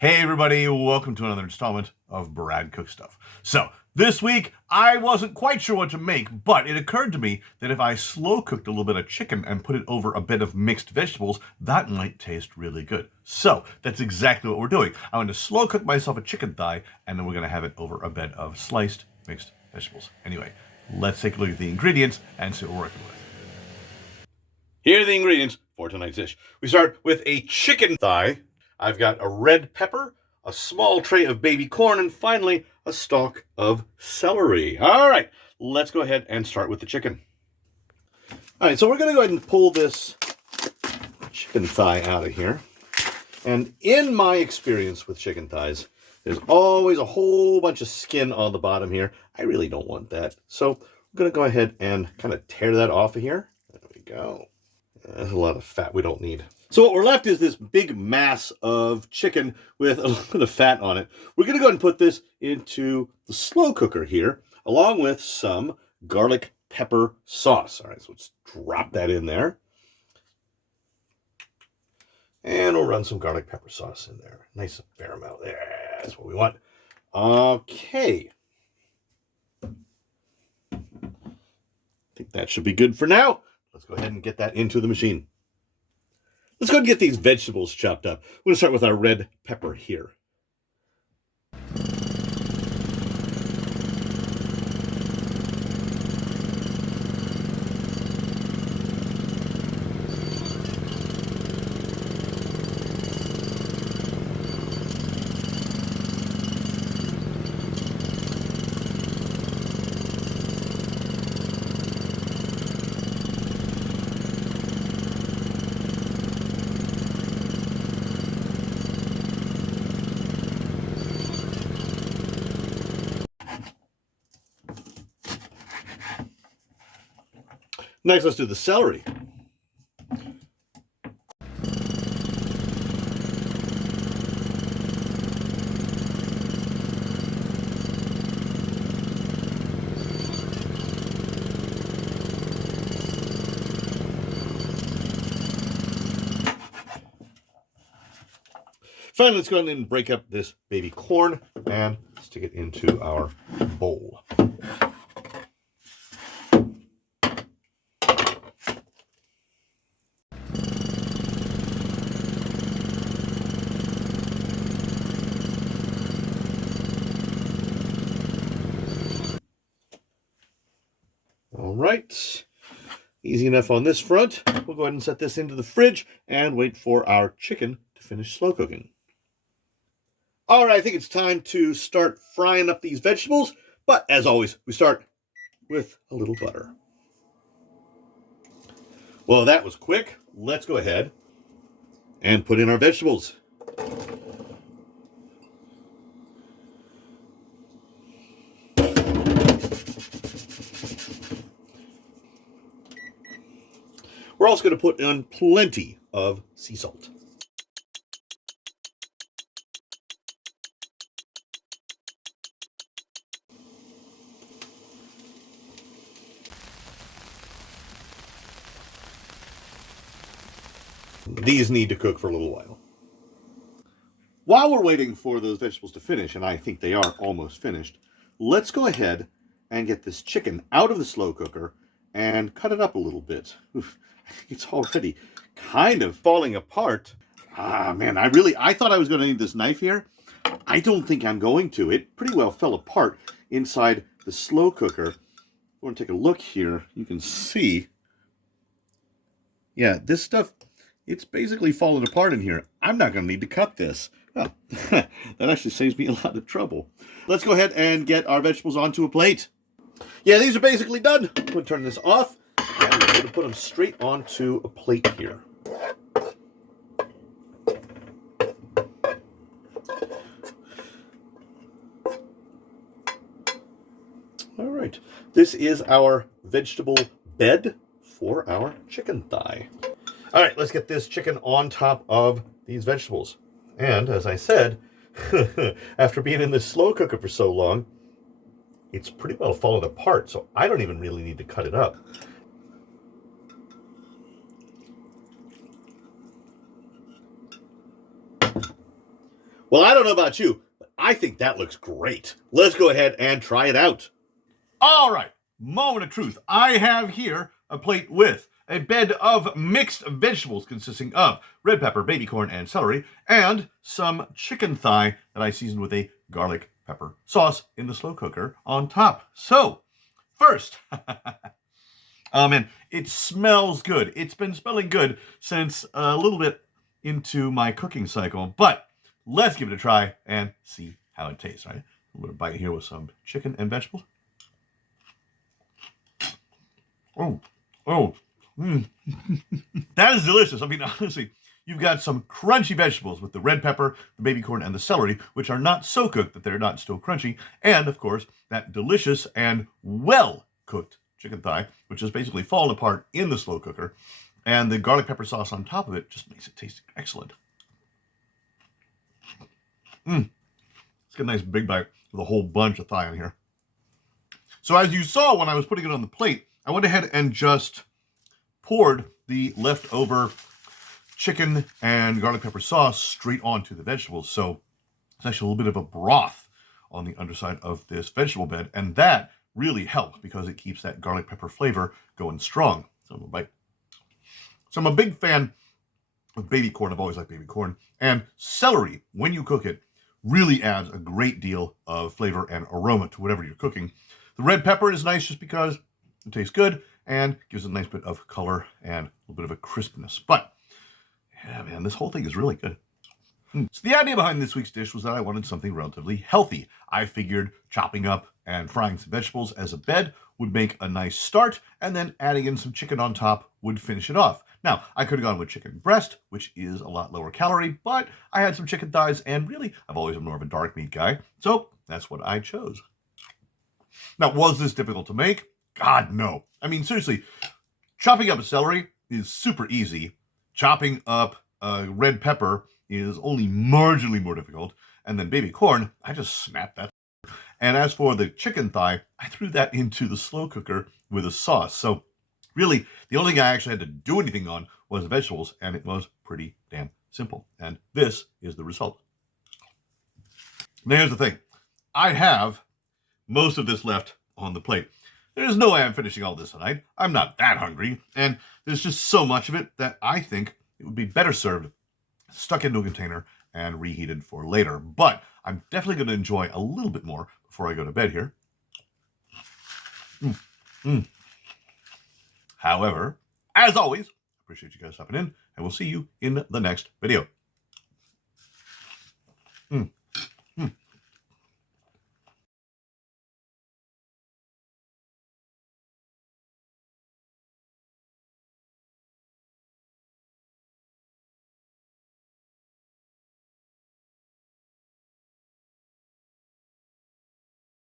Hey everybody, welcome to another installment of Brad Cook Stuff. So, this week, I wasn't quite sure what to make, but it occurred to me that if I slow cooked a little bit of chicken and put it over a bit of mixed vegetables, that might taste really good. So, that's exactly what we're doing. I'm going to slow cook myself a chicken thigh, and then we're going to have it over a bed of sliced mixed vegetables. Anyway, let's take a look at the ingredients and see what we're working with. Here are the ingredients for tonight's dish. We start with a chicken thigh. I've got a red pepper, a small tray of baby corn, and finally a stalk of celery. All right, let's go ahead and start with the chicken. All right, so we're going to go ahead and pull this chicken thigh out of here. And in my experience with chicken thighs, there's always a whole bunch of skin on the bottom here. I really don't want that. So I'm going to go ahead and kind of tear that off of here. There we go. There's a lot of fat we don't need. So what we're left is this big mass of chicken with a little bit of fat on it. We're going to go ahead and put this into the slow cooker here, along with some garlic pepper sauce. All right, so let's drop that in there. And we'll run some garlic pepper sauce in there. Nice fair amount there. That's what we want. Okay. I think that should be good for now. Let's go ahead and get that into the machine. Let's go ahead and get these vegetables chopped up. We're going to start with our red pepper here. Next, let's do the celery. Finally, let's go ahead and break up this baby corn and stick it into our bowl. All right, easy enough on this front. We'll go ahead and set this into the fridge and wait for our chicken to finish slow cooking. All right, I think it's time to start frying up these vegetables, but as always, we start with a little butter. Well, that was quick. Let's go ahead and put in our vegetables. We're also going to put in plenty of sea salt. These need to cook for a little while. While we're waiting for those vegetables to finish, and I think they are almost finished, let's go ahead and get this chicken out of the slow cooker and cut it up a little bit. Oof, it's already kind of falling apart. Man, I thought I was going to need this knife here. I don't think I'm going to. It pretty well fell apart inside the slow cooker. We're going to take a look here. You can see, yeah, this stuff, it's basically falling apart in here. I'm not going to need to cut this. Oh, that actually saves me a lot of trouble. Let's go ahead and get our vegetables onto a plate. Yeah, these are basically done. I'm going to turn this off, and I'm going to put them straight onto a plate here. All right, this is our vegetable bed for our chicken thigh. All right, let's get this chicken on top of these vegetables. And as I said, after being in this slow cooker for so long, it's pretty well fallen apart, so I don't even really need to cut it up. Well, I don't know about you, but I think that looks great. Let's go ahead and try it out. All right, moment of truth. I have here a plate with a bed of mixed vegetables consisting of red pepper, baby corn, and celery, and some chicken thigh that I seasoned with a garlic pepper sauce in the slow cooker on top. So, first, oh man, it smells good. It's been smelling good since a little bit into my cooking cycle, but let's give it a try and see how it tastes, right? I'm going to bite here with some chicken and vegetables. Oh, that is delicious. I mean, honestly, you've got some crunchy vegetables with the red pepper, the baby corn, and the celery, which are not so cooked that they're not still crunchy. And, of course, that delicious and well-cooked chicken thigh, which is basically fallen apart in the slow cooker. And the garlic pepper sauce on top of it just makes it taste excellent. Let's get a nice big bite with a whole bunch of thigh in here. So as you saw when I was putting it on the plate, I went ahead and just poured the leftover chicken and garlic pepper sauce straight onto the vegetables. So it's actually a little bit of a broth on the underside of this vegetable bed. And that really helps because it keeps that garlic pepper flavor going strong. So I'm gonna bite. So I'm a big fan of baby corn. I've always liked baby corn. And celery, when you cook it, really adds a great deal of flavor and aroma to whatever you're cooking. The red pepper is nice just because it tastes good and gives it a nice bit of color and a little bit of a crispness. But, yeah, man, this whole thing is really good. So the idea behind this week's dish was that I wanted something relatively healthy. I figured chopping up and frying some vegetables as a bed would make a nice start, and then adding in some chicken on top would finish it off. Now, I could have gone with chicken breast, which is a lot lower calorie, but I had some chicken thighs, and really, I've always been more of a dark meat guy, so that's what I chose. Now, was this difficult to make? God, no. I mean, seriously, chopping up a celery is super easy. Chopping up red pepper is only marginally more difficult. And then baby corn, I just snapped that. And as for the chicken thigh, I threw that into the slow cooker with a sauce. So really, the only thing I actually had to do anything on was the vegetables, and it was pretty damn simple. And this is the result. Now, here's the thing. I have most of this left on the plate. There's no way I'm finishing all this tonight. I'm not that hungry, and there's just so much of it that I think it would be better served stuck into a container and reheated for later. But I'm definitely going to enjoy a little bit more before I go to bed here. However, as always, appreciate you guys stopping in, and we'll see you in the next video.